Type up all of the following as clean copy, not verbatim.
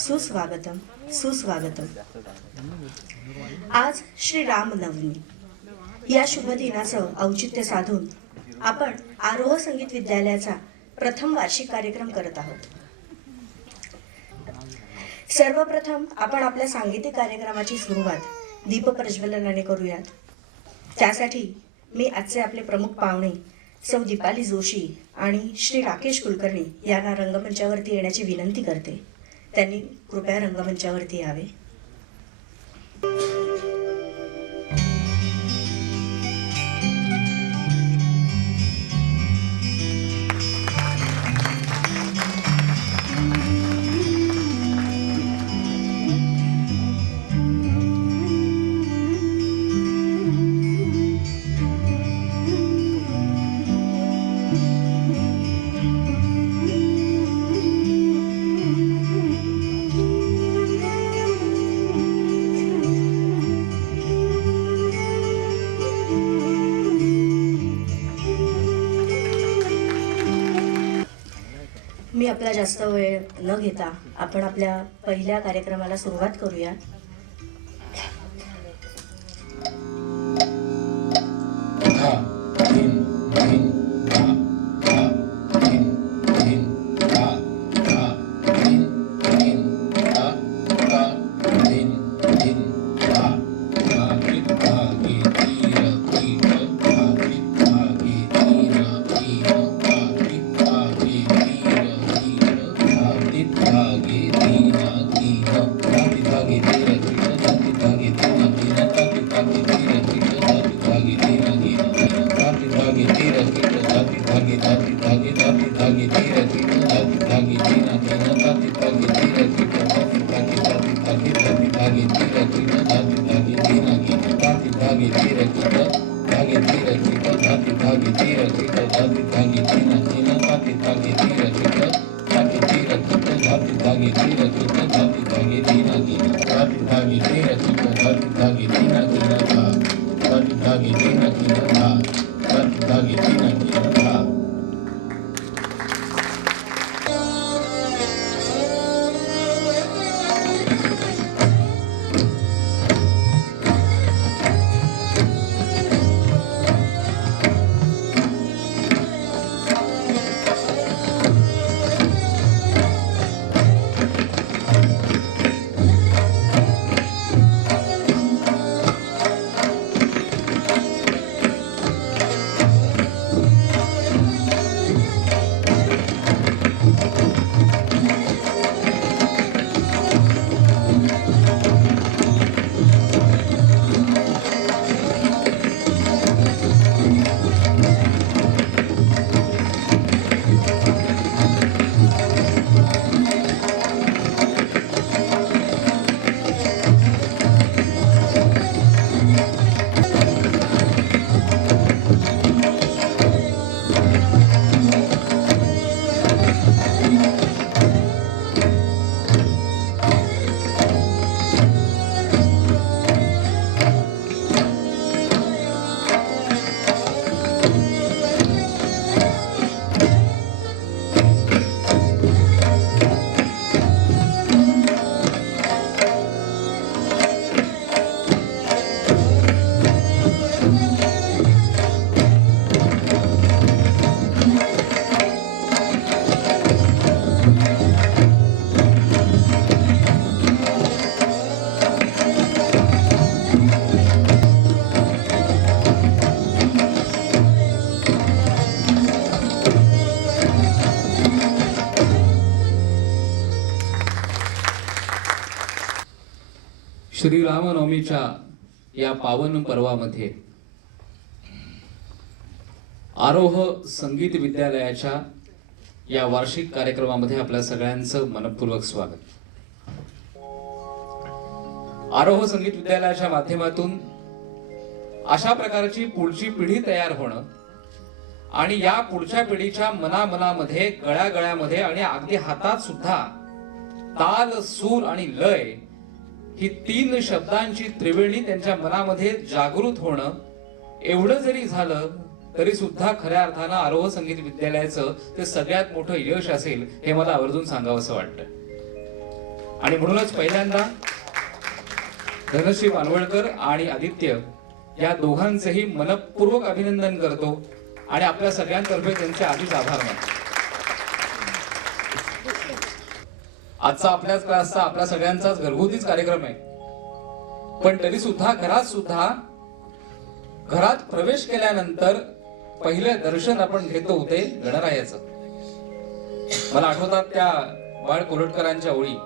सुस्वागतम सुस्वागतम. आज श्री रामनवमी या शुभ दिनाचं औचित्य साधून आपण आरोह संगीत विद्यालयाचा प्रथम वार्षिक कार्यक्रम करत आहोत. सर्वप्रथम आपण आपल्या सांगीतिक कार्यक्रमाची सुरुवात दीप प्रज्वलनाने करूयात. त्यासाठी मी आजचे आपले प्रमुख पाहुणे सौ दीपाली जोशी आणि श्री राकेश कुलकर्णी यांना रंगमंचावरती येण्याची विनंती करते. त्यांनी कृपया रंगमंचावरती यावे. मी आपला जास्त वेळ न घेता आपण आपल्या पहिल्या कार्यक्रमाला सुरुवात करूया. श्रीरामनवमीच्या या पावन पर्वामध्ये आरोह संगीत विद्यालयाच्या या वार्षिक कार्यक्रमामध्ये आपल्या सगळ्यांचं मनपूर्वक स्वागत. आरोह संगीत विद्यालयाच्या माध्यमातून अशा प्रकारची पुढची पिढी तयार होणं आणि या पुढच्या पिढीच्या मनामध्ये गळ्यागळ्यामध्ये आणि अगदी हातात सुद्धा ताल, सूर आणि लय ही 3 शब्दांची त्रिवेणी त्यांच्या मनामध्ये जागृत होणं एवढं जरी झालं तरी सुद्धा खऱ्या अर्थानं आरोह संगीत विद्यालयाचं ते सगळ्यात मोठं यश असेल हे मला आवर्जून सांगावंसं वाटतं. आणि म्हणूनच पहिल्यांदा धनश्री वानवळकर आणि आदित्य या दोघांचेही मनपूर्वक अभिनंदन करतो आणि आपल्या सगळ्यांतर्फे त्यांचे आधीच आभार मानतो. आजचा आपल्याच क्लासचा आपल्या सगळ्यांचाच घरगुतीच कार्यक्रम आहे, पण तरी सुद्धा घरात प्रवेश केल्यानंतर पहिले दर्शन आपण घेतो ते गणरायाचं. मला आठवतात त्या बाळ कोरटकरांच्या ओळी.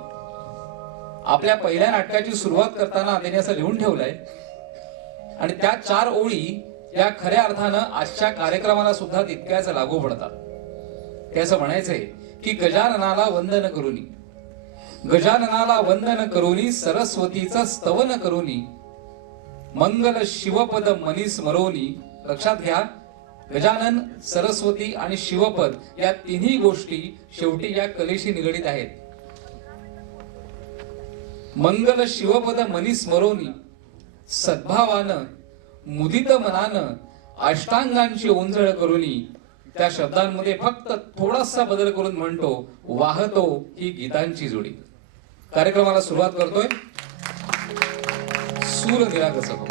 आपल्या पहिल्या नाटकाची सुरुवात करताना त्यांनी असं लिहून ठेवलंय आणि त्या 4 ओळी या खऱ्या अर्थानं आजच्या कार्यक्रमाला सुद्धा तितक्याच लागू पडतात. ते असं म्हणायचंय की गजाननाला वंदन करुनी सरस्वतीचं स्तवन करुनी मंगल शिवपद मनी स्मरोनी. लक्षात घ्या, गजानन, सरस्वती आणि शिवपद या तिन्ही गोष्टी शेवटी या कलेशी निगडीत आहेत. मंगल शिवपद मनी स्मरोनी, सद्भावानं मुदित मनानं अष्टांगांची ओंजळ करुनी. त्या शब्दांमध्ये फक्त थोडासा बदल करून म्हणतो, वाहतो ही गीतांची जोडी. कार्यक्रमाला सुरुवात करतोय. सूर निरागस हो.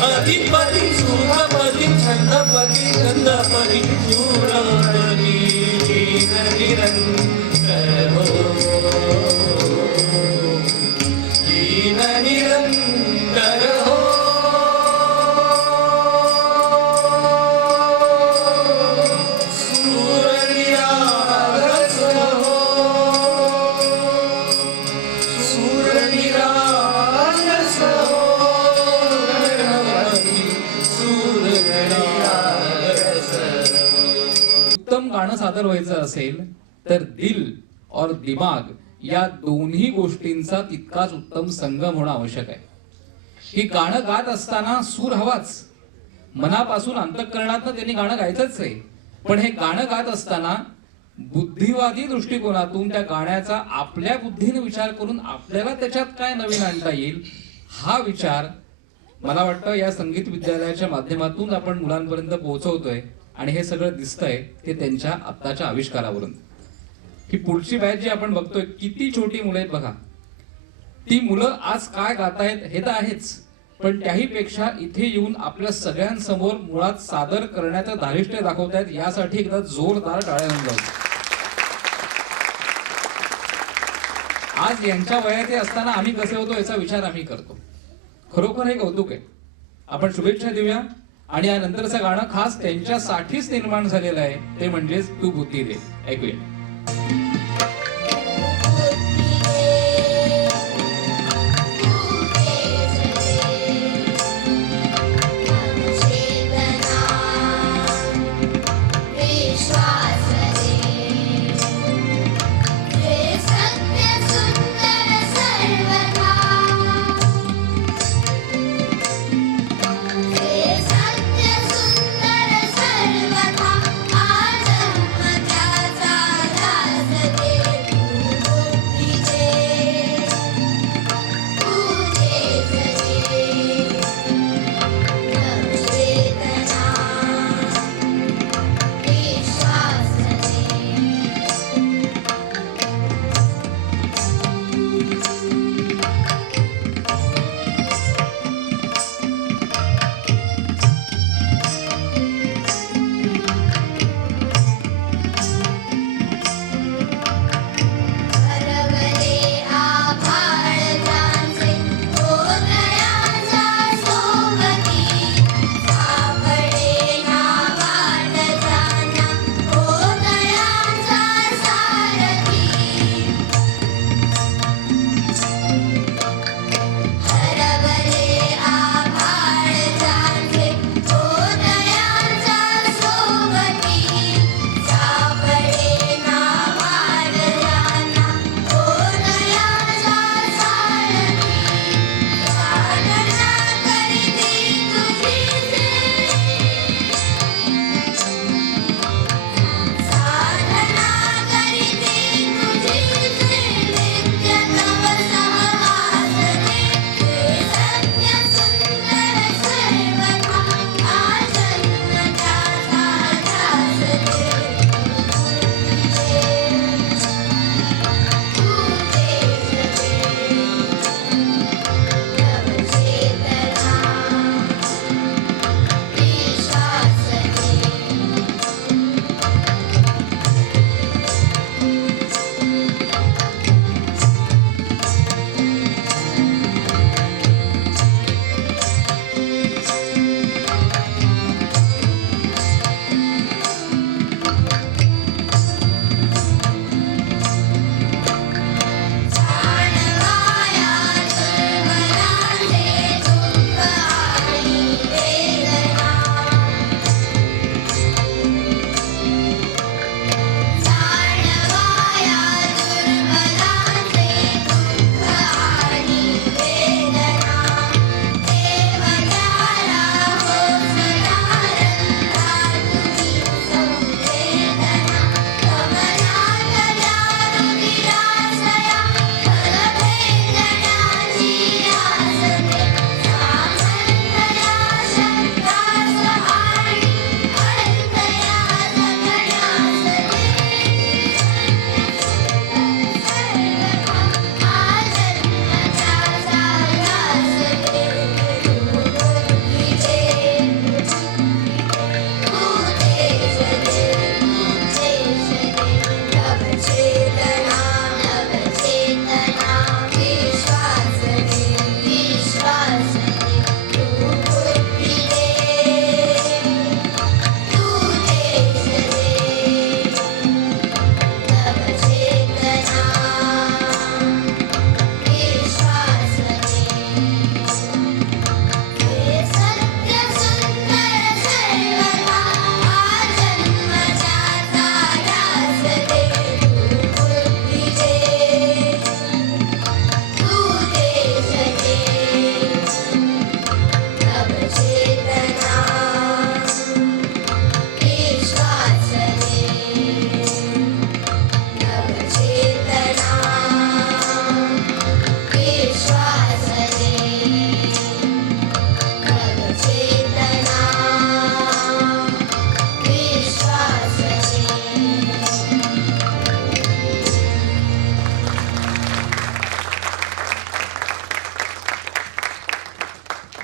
अधिपति सुखपति छंदपति गंधपति चूड़ापति जीत निरंतर हो, जीत निरंतर हो. सूर निरागस हो, सूर निरागस हो. उत्तम गाणं सादर व्हायचं असेल तर दिल और दिमाग या दोन्ही गोष्टींचा तितकाच उत्तम संगम होणं आवश्यक आहे. ही गाणं गात असताना सूर हवाच, मनापासून अंतःकरणातनं त्यांनी गाणं गायचंच आहे. पण हे गाणं गात असताना बुद्धिवादी दृष्टिकोनातून त्या गाण्याचा आपल्या बुद्धीने विचार करून आपल्याला त्याच्यात काय नवीन आणता येईल हा विचार मला वाटतं या संगीत विद्यालयाच्या माध्यमातून आपण मुलांपर्यंत पोहोचवतोय. आणि हे सगळं दिसतंय ते त्यांच्या आत्ताच्या आविष्कारावरून. ही पुढची बॅच जी आपण बघतोय किती छोटी मुलं आहेत बघा. ती मुलं आज काय गातायत हे तर आहेच, पण त्याही पेक्षा इथे येऊन आपल्या सगळ्यांसमोर मुळात सादर करण्याचं धारिष्ट्य दाखवतायत. यासाठी एकदा जोरदार टाळ्या होऊन जाऊ. आज यांच्या वयाचे असताना आम्ही कसे होतो याचा विचार आम्ही करतो. खरोखर हे कौतुक आहे. आपण शुभेच्छा देऊया आणि या नंतरचं गाणं खास त्यांच्यासाठीच निर्माण झालेलं आहे, ते म्हणजेच तू बुद्धी दे. ऐकूया.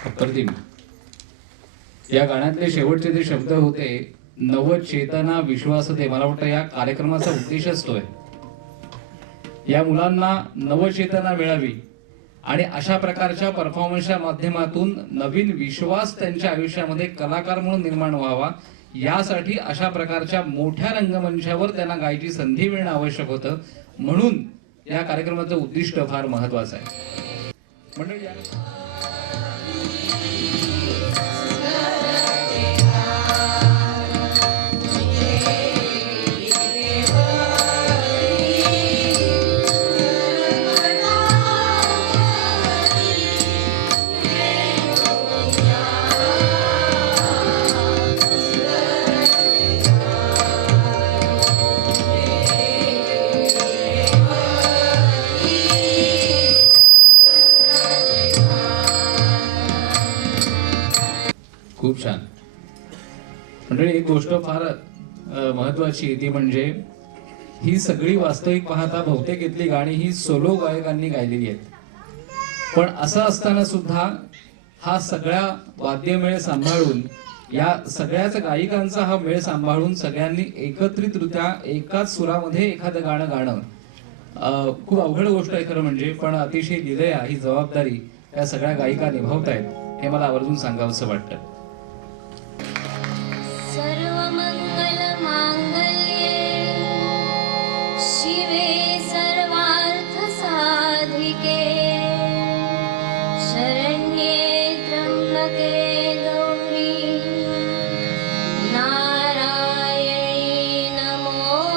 अप्रतिम. या गाण्यातले शेवटचे जे शब्द होते, नव चेतना विश्वास दे, मला वाटतं या कार्यक्रमाचा उद्देशच तो आहे. या मुलांना नवचेतना मिळावी आणि अशा प्रकारच्या परफॉर्मन्सच्या माध्यमातून नवीन विश्वास त्यांच्या आयुष्यामध्ये कलाकार म्हणून निर्माण व्हावा, यासाठी अशा प्रकारच्या मोठ्या रंगमंचावर त्यांना गायची संधी मिळणं आवश्यक होतं. म्हणून या कार्यक्रमाचं उद्दिष्ट फार महत्वाचं आहे. मंडळी, खूप छान. मंडळी, एक गोष्ट फार महत्वाची ती म्हणजे ही सगळी वास्तविक पाहता बहुतेक इथली गाणी ही सोलो गायकांनी गायलेली आहेत. पण असं असताना सुद्धा हा सगळा वाद्यमेळ सांभाळून, या सगळ्याच गायिकांचा हा मेळ सांभाळून सगळ्यांनी एकत्रितरित्या एकाच सुरामध्ये एखादं गाणं गाणं खूप अवघड गोष्ट आहे खरं म्हणजे. पण अतिशय दिलया ही जबाबदारी या सगळ्या गायिका निभावतायत हे मला आवर्जून सांगावंसं वाटतं. शिवे सर्वार्थ साधिके शरण्ये त्र्यंबके गौरी नारायणी नमोस्तुते.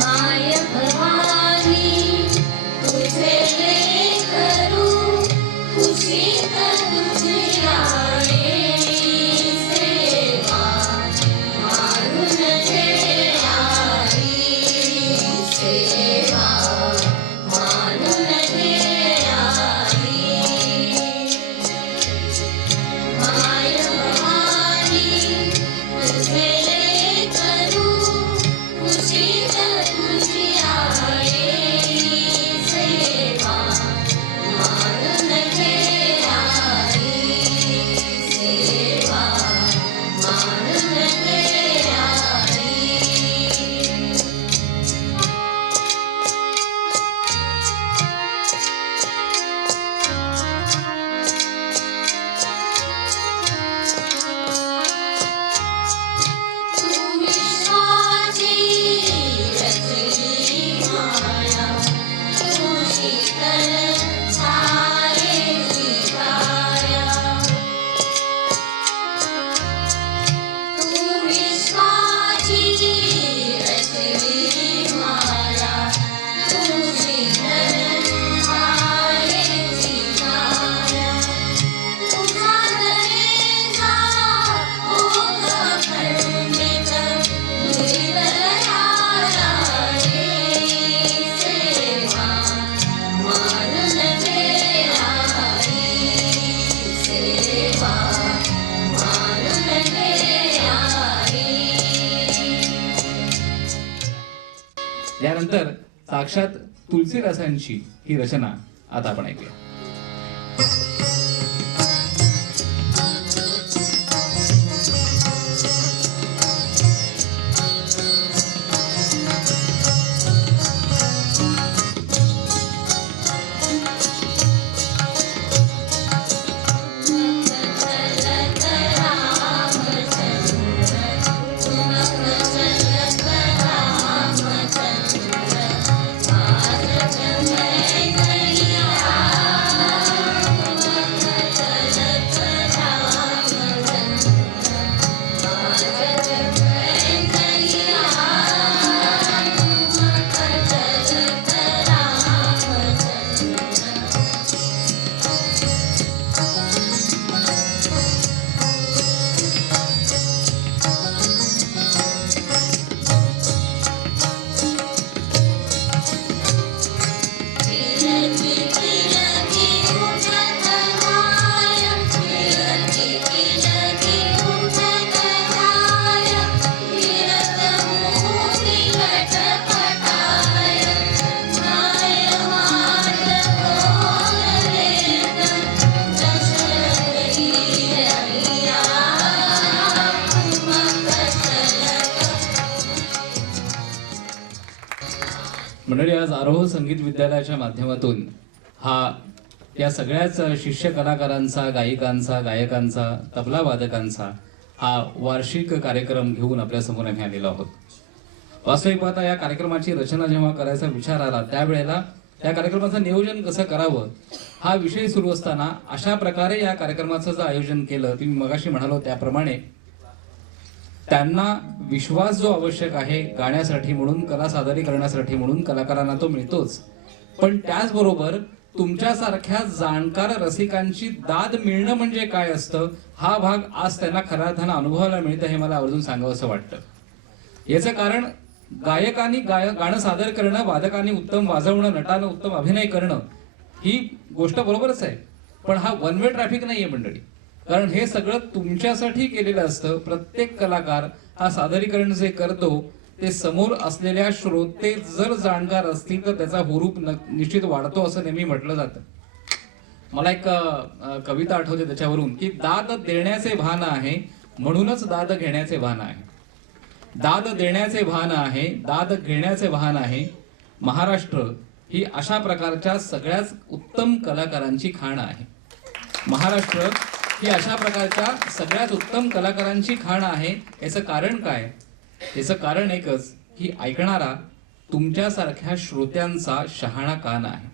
माय भवानी तुझे लेकरू खुशीत तुझी आहे सेवा मानून घे आई सेवा मानून घे आई. माय भवानी तुझे लेकरू खुशीत तुझी आहे सेवा मानून घे आई सेवा मानून घे आई. तू विश्वाची रचली माया तू शीतल छायेची काया. तू विश्वाची रचली माया तू शीतल छायेची काया. तुझा नयेचा ओघ खंडित दुर्बलयाला रे सेवा मानून घे आई सेवा मानून घे आई. यानंतर साक्षात तुलसीदासांची ही रचना आता आपण ऐकूया. चलत रामचंद्र तुमक चलत रामचंद्र आज जन्मे गैया मंडळी, आज आरोह संगीत विद्यालयाच्या माध्यमातून हा या सगळ्याच शिष्य कलाकारांचा, गायिकांचा, गायकांचा, तबला वादकांचा हा वार्षिक कार्यक्रम घेऊन आपल्यासमोर आम्ही आलेलो आहोत. वास्तविक पाहता या कार्यक्रमाची रचना जेव्हा करायचा विचार आला त्यावेळेला या कार्यक्रमाचं नियोजन कसं करावं हा विषय सुरू असताना अशा प्रकारे या कार्यक्रमाचं जर आयोजन केलं, तुम्ही मगाशी म्हणालो त्याप्रमाणे त्यांना विश्वास जो आवश्यक आहे गाण्यासाठी म्हणून, कला सादरीकरणासाठी म्हणून कलाकारांना तो मिळतोच, पण त्याचबरोबर तुमच्यासारख्या जाणकार रसिकांची दाद मिळणं म्हणजे काय असतं हा भाग आज त्यांना खऱ्या अर्थानं अनुभवायला मिळतं, हे मला आवर्जून सांगावं असं वाटतं. याचं कारण गायकांनी गाणं सादर करणं, वादकांनी उत्तम वाजवणं, नटानं उत्तम अभिनय करणं ही गोष्ट बरोबरच आहे, पण हा वन वे ट्रॅफिक नाहीये मंडळी. कारण हे सगळं तुमच्यासाठी केलेलं असतं. प्रत्येक कलाकार हा सादरीकरण जे करतो ते समोर असलेल्या श्रोते जर जाणकार असतील तर त्याचा हुरूप निश्चित वाढतो असं नेहमी म्हटलं जातं. मला एक कविता आठवते त्याच्यावरून की दाद देण्याचे भान आहे म्हणूनच दाद घेण्याचे भान आहे. दाद देण्याचे भान आहे, दाद घेण्याचे भान आहे. महाराष्ट्र ही अशा प्रकारच्या सगळ्याच उत्तम कलाकारांची खाण आहे. महाराष्ट्र ही अशा प्रकारच्या सगळ्याच उत्तम कलाकारांची खाण आहे. याचं कारण काय? याचं कारण एकच की ऐकणारा तुमच्यासारख्या श्रोत्यांचा शहाणा कान आहे.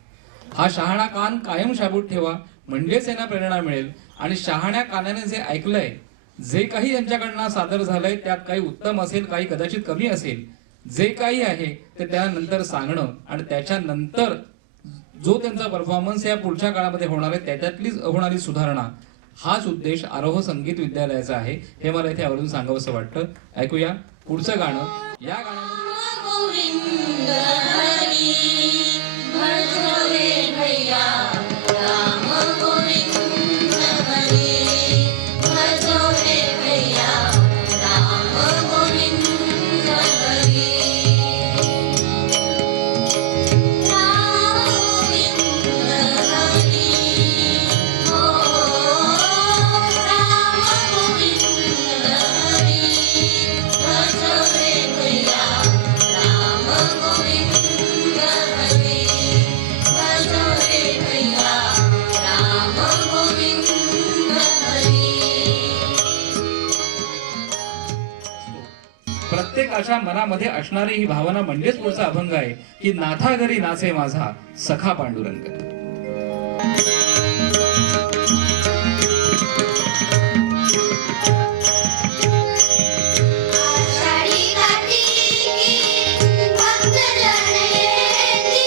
हा शहाणा कान कायम शाबूत ठेवा, म्हणजेच यांना प्रेरणा मिळेल. आणि शहाण्या कानाने जे ऐकलंय, जे काही यांच्याकडनं सादर झालंय त्यात काही उत्तम असेल, काही कदाचित कमी असेल, जे काही आहे ते त्यानंतर सांगणं आणि त्याच्यानंतर जो त्यांचा परफॉर्मन्स या पुढच्या काळामध्ये होणार आहे त्याच्यातली होणारी सुधारणा, हाच उद्देश आरोह संगीत विद्यालयाचा आहे, हे मला इथे आवर्जून सांगावंसं वाटतं. ऐकूया पुढचं गाणं. या गाण्यामध्ये गोविंद हरी भजोरे भैया राम गोविंद हरी भजोरे भैया राम गोविंद हरी राम गोविंद हरी हो राम गोविंद हरी भजोरे भैया राम गोविंद हरी भजोरे भैया राम गोविंद हरी. प्रत्येकाच्या मनामध्ये असणारी ही भावना म्हणजेच पुढचा अभंग आहे की नाथा घरी नाचे माझा सखा पांडुरंग. आषाढी कार्तिकी भक्त जन येती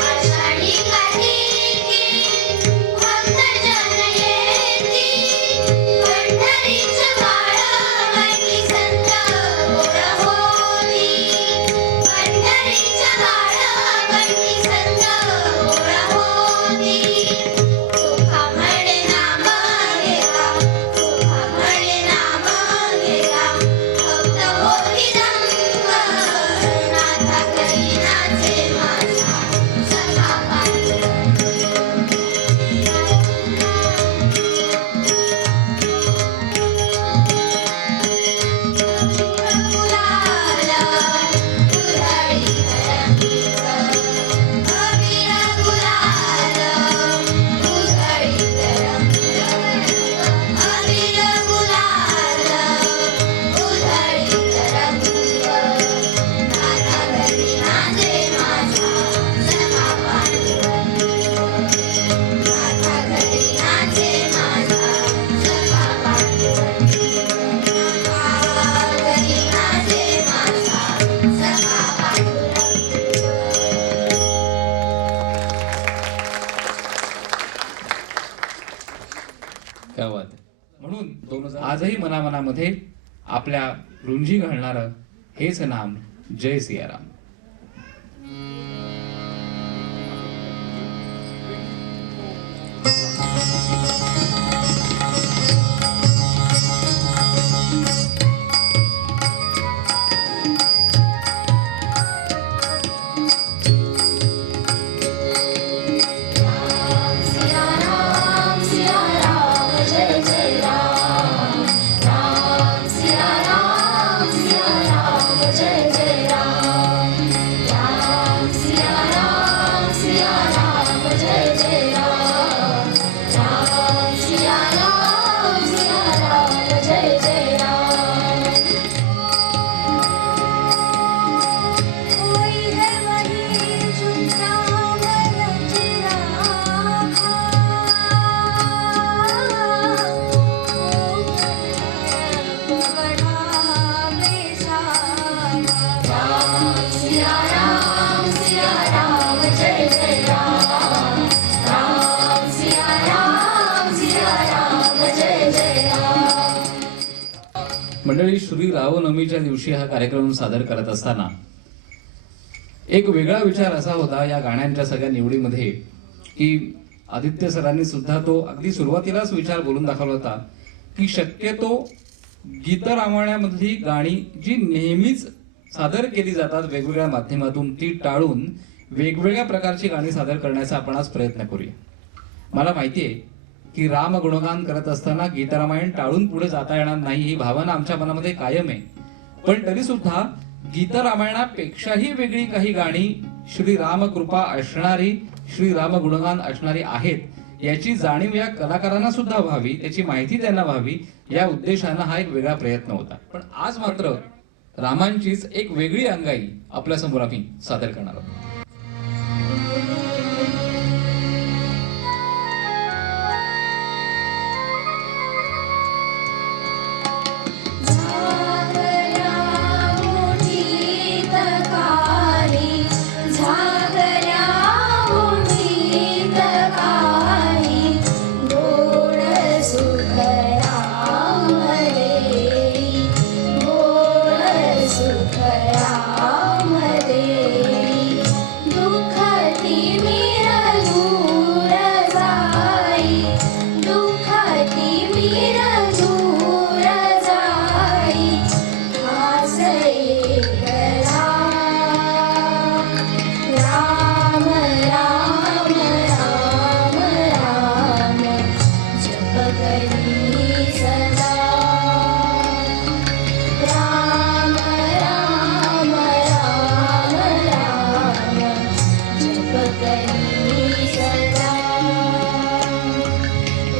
आषाढी कार्तिकी भक्त जन येती पंढरीच्या माळावरती संत गोड होती पंढरीच्या माळावरती संत गोड होती सुखा म्हणे नाम घेता सुखा म्हणे नाम घेता भक्त होती दंग नाथा घरी नाचे माझा सखा गुलाल उधळी रंग अबीर गुलाल उधळी रंग अबीर गुलाल उधळी रंग नाथा घरी नाचे माझा सखा पांडुरंग नाथा घरी नाचे माझा सखा पांडुरंग नाथा घरी नाचे माझा सखा पांडुरंग. क्या बात आहे. म्हणून 2000 आजही मनामनामध्ये आपल्या रुंजी घालणारं हेच नाम जय सियाराम. सिया राम जय जय राम राम सिया राम जय जय राम राम जय जय राम राम सिया राम जय जय राम. मंडळी, श्री रामनवमीच्या दिवशी हा कार्यक्रम सादर करत असताना एक वेगळा विचार असा होता या गाण्यांच्या सगळ्या निवडीमध्ये की आदित्य सरांनी सुद्धा तो अगदी सुरुवातीलाच विचार बोलून दाखवला होता की शक्यतो गीतरामायणामधली गाणी जी नेहमीच सादर केली जातात वेगवेगळ्या माध्यमातून ती टाळून वेगवेगळ्या प्रकारची गाणी सादर करण्याचा आपण आज प्रयत्न करूया. मला माहिती आहे की राम गुणगान करत असताना गीतरामायण टाळून पुढे जाता येणार नाही ही भावना आमच्या मनामध्ये कायम आहे. पण तरी सुद्धा गीतरामायणापेक्षाही वेगळी काही गाणी श्री रामकृपा असणारी, श्री राम गुणगान असणारी आहेत याची जाणीव या कलाकारांना सुद्धा व्हावी, त्याची माहिती त्यांना व्हावी या उद्देशानं हा एक वेगळा प्रयत्न होता. पण आज मात्र रामांचीच एक वेगळी अंगाई आपल्या समोर आम्ही सादर करणार आहोत. झागऱ्या मुठीत काही, झागऱ्या मुठीत काही, गोड सुख राम देई, गोड सुख राम देई. दुःख तिमिर दूर जाई, दुःख तिमिर दूर जाई, हासये राम राम राम राम राम, जप करी सदा. राम राम राम राम, जप करी सदा.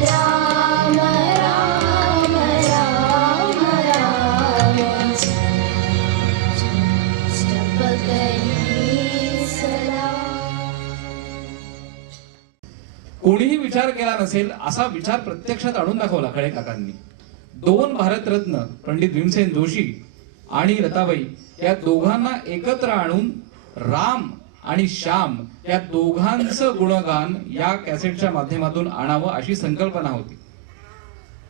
राम राम राम राम, जप करी सदा. कोणीही विचार केला नसेल असा विचार प्रत्यक्षात आणून दाखवला खळे काकांनी. 2 भारतरत्न पंडित भीमसेन जोशी आणि लताबाई या दोघांना एकत्र आणून राम आणि श्याम या दोघांचं गुणगान या कॅसेटच्या माध्यमातून आणावं अशी संकल्पना होती.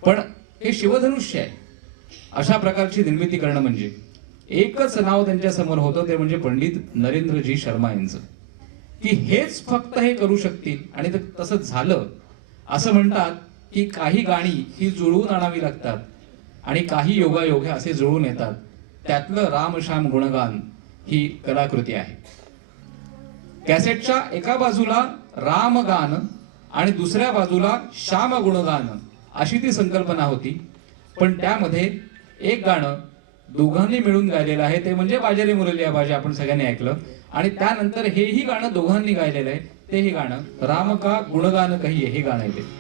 पण हे शिवधनुष्य आहे. अशा प्रकारची निर्मिती करणं म्हणजे एकच नाव त्यांच्या समोर होतं, ते म्हणजे पंडित नरेंद्रजी शर्मा यांचं, की हेच फक्त हे करू शकतील. आणि तसंच झालं. असं म्हणतात की काही गाणी ही जुळवून आणावी लागतात आणि काही योगायोग हे असे जुळून येतात. त्यातलं रामश्याम गुणगान ही कलाकृती आहे. कॅसेटच्या एका बाजूला रामगान आणि दुसऱ्या बाजूला श्याम गुणगान अशी ती संकल्पना होती. पण त्यामध्ये एक गाणं दोघांनी मिळून गायलेलं आहे, ते म्हणजे बाजारी मुरलिया बाजा आपण सगळ्यांनी ऐकलं. आणि त्यानंतर हेही गाणं दोघांनी गायलेलं आहे, ते हे गाणं राम का गुणगान कहिये हे गाणं आहे ते.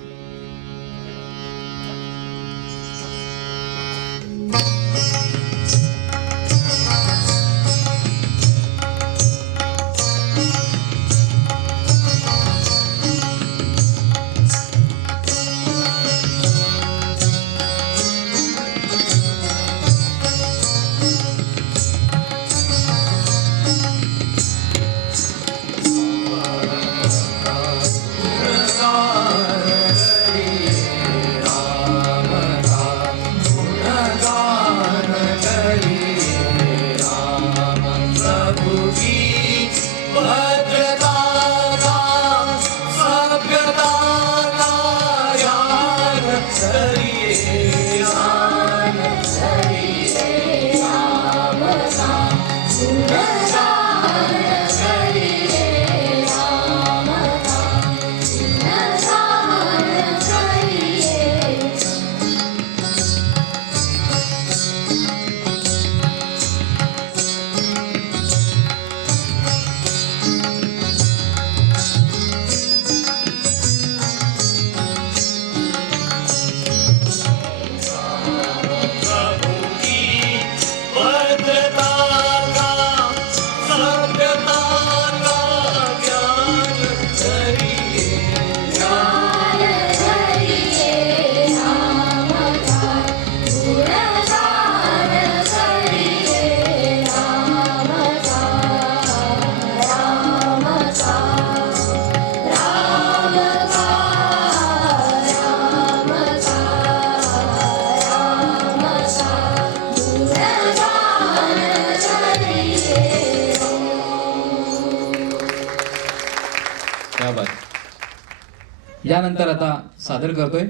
क्या बात. यानंतर आता सादर करतोय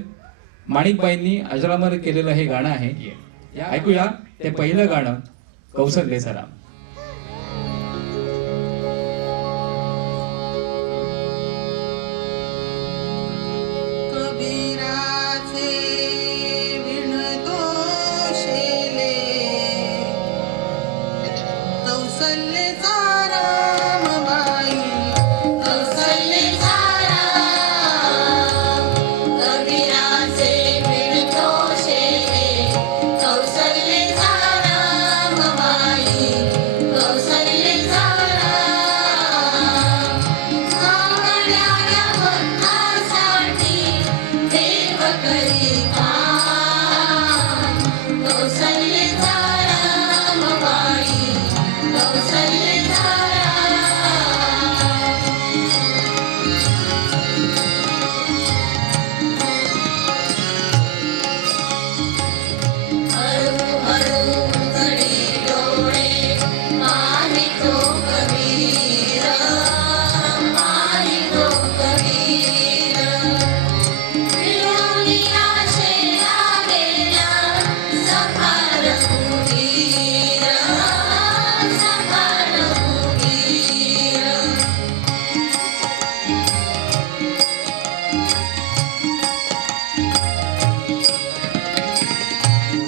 माणिकबाईंनी अजरामर केलेलं हे गाणं आहे. ऐकूया ते पहिलं गाणं कौसल्येचा राम. कबीराचे विणतो शेले कौसल्येचा रामबाई कौसल्येचा राम कबीराचे विणतो शेले कौसल्येचा रामबाई कौसल्येचा राम मागणाऱ्या भक्तासाठी देव करी काम कौसल्येचा रामबाई कौसल्येचा हळू हळू उघडी डोळे पाहितो कबीर पाहितो कबीर विलोनी आशेला गेला सखार उगीर सखार उगीर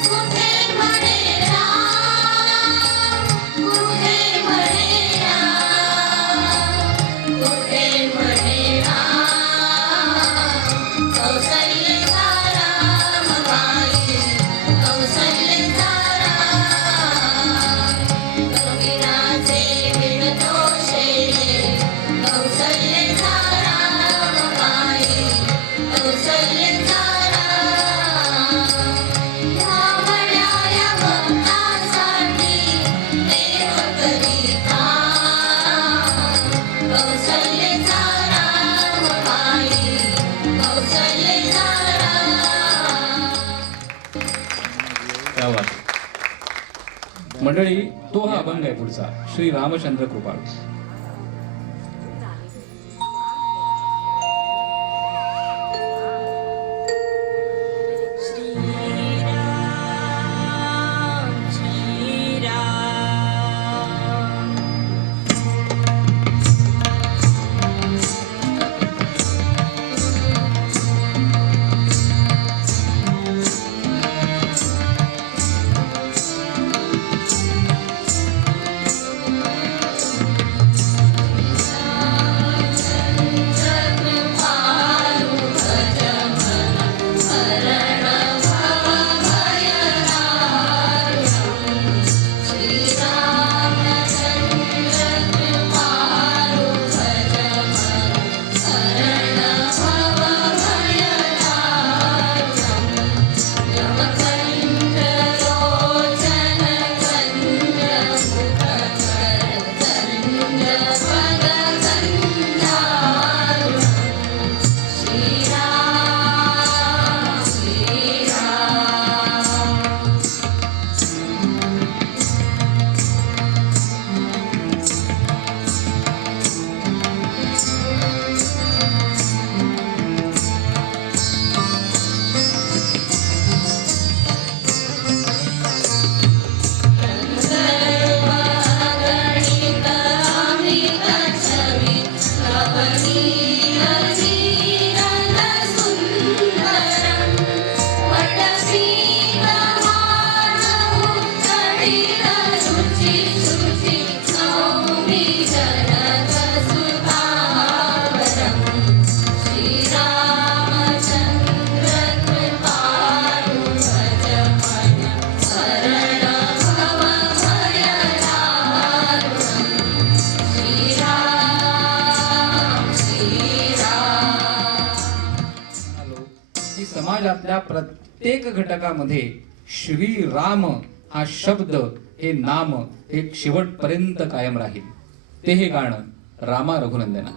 कुठे म्हणे राम कुठे म्हणे राम कुठे म्हणे राम कौसल्येचा रामबाई कौसल्येचा राम कबीराचे विणतो शेले कौसल्येचा रामबाई कौसल्येचा राम धावणाऱ्या भक्तासाठी देव करी काम कौसल्येचा रामबाई कौसल्येचा राम. क्या बात. मंडळी तो हा अभंग आहे पुढचा श्री रामचंद्र कृपाळू. समाजातल्या प्रत्येक घटकामध्ये श्री राम हा शब्द हे नाम हे शेवटपर्यंत कायम राहील. ते हे गाणं रामा रघुनंदना.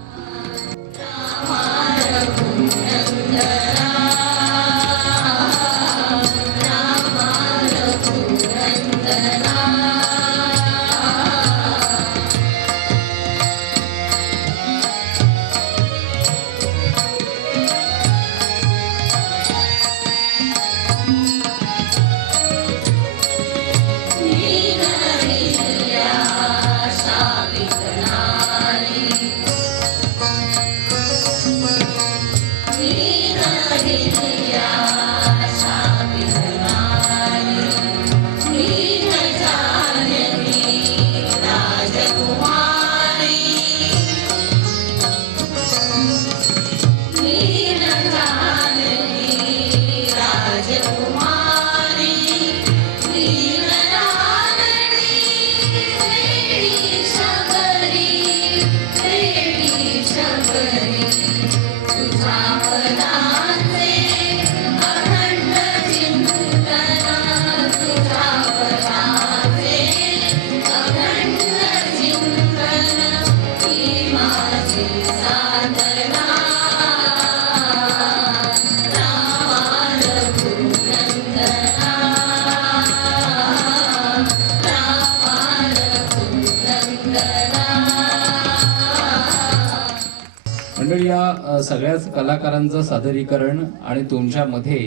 मंडळी, या सगळ्याच कलाकारांचं सादरीकरण आणि तुमच्यामध्ये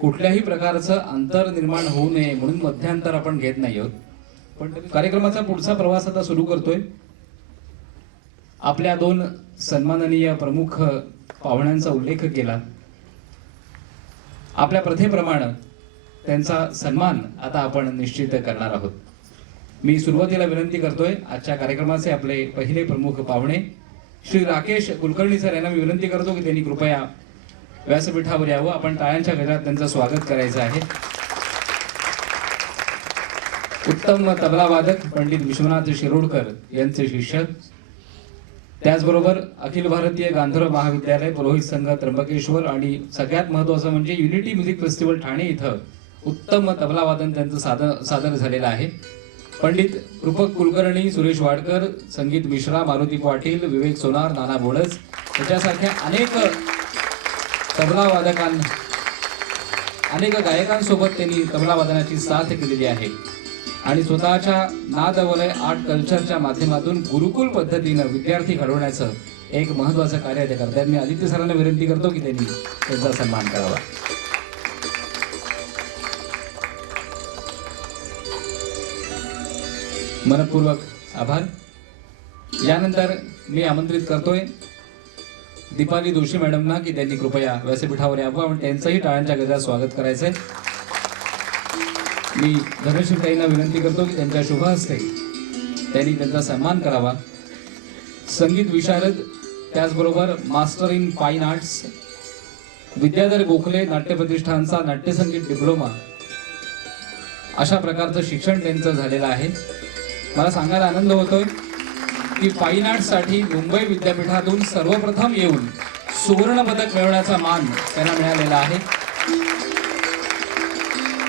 कुठल्याही प्रकारचं अंतर निर्माण होऊ नये म्हणून मध्यांतर आपण घेत नाही आहोत. पण कार्यक्रमाचा पुढचा प्रवास आता सुरू करतोय. आपल्या 2 सन्माननीय प्रमुख पाहुण्यांचा उल्लेख केला. आपल्या प्रथेप्रमाणे त्यांचा सन्मान आता आपण निश्चित करणार आहोत. मी सुरुवातीला विनंती करतोय, आजच्या कार्यक्रमाचे आपले पहिले प्रमुख पाहुणे श्री राकेश कुलकर्णी सर यांना मी विनंती करतो की त्यांनी कृपया व्यासपीठावर यावं. आपण टाळ्यांच्या गजरात त्यांचं स्वागत करायचं आहे. उत्तम तबला वादक पंडित विश्वनाथ शिरोडकर यांचे शिष्य, त्याचबरोबर अखिल भारतीय गांधर्व महाविद्यालय पुरोहित संघ त्र्यंबकेश्वर आणि सगळ्यात महत्त्वाचं म्हणजे युनिटी म्युझिक फेस्टिवल ठाणे इथं उत्तम तबला वादन त्यांचं सादर झालेलं आहे. पंडित कृपक कुलकर्णी, सुरेश वाडकर, संगीत मिश्रा, मारुती पाटील, विवेक सोनार, नाना बोळस याच्यासारख्या अनेक गायकांसोबत त्यांनी तबला वादनाची साथ केलेली आहे आणि स्वतःच्या नादवलय आर्ट कल्चरच्या माध्यमातून गुरुकुल पद्धतीनं विद्यार्थी घडवण्याचं एक महत्त्वाचं कार्य ते करतात. मी आदित्य सरांना विनंती करतो की त्यांनी त्यांचा सन्मान करावा. मनपूर्वक आभार. यानंतर मी आमंत्रित करतोय दीपाली जोशी मॅडमना की त्यांनी कृपया व्यासपीठावर यावं आणि त्यांचंही टाळ्यांच्या गजरात स्वागत करायचंय. मी धनश्रीताईंना विनंती करतो की त्यांच्या शुभ हस्ते त्यांनी त्यांचा सन्मान करावा. संगीत विशारद, त्याचबरोबर master in fine arts, Vidyadhar Gokhale नाट्य प्रतिष्ठानचा नाट्यसंगीत डिप्लोमा अशा प्रकारचं शिक्षण त्यांचं झालेलं आहे. मला सांगायला आनंद होतोय की फाईन आर्ट्ससाठी मुंबई विद्यापीठातून सर्वप्रथम येऊन सुवर्ण पदक मिळवण्याचा मान त्यांना मिळालेला आहे.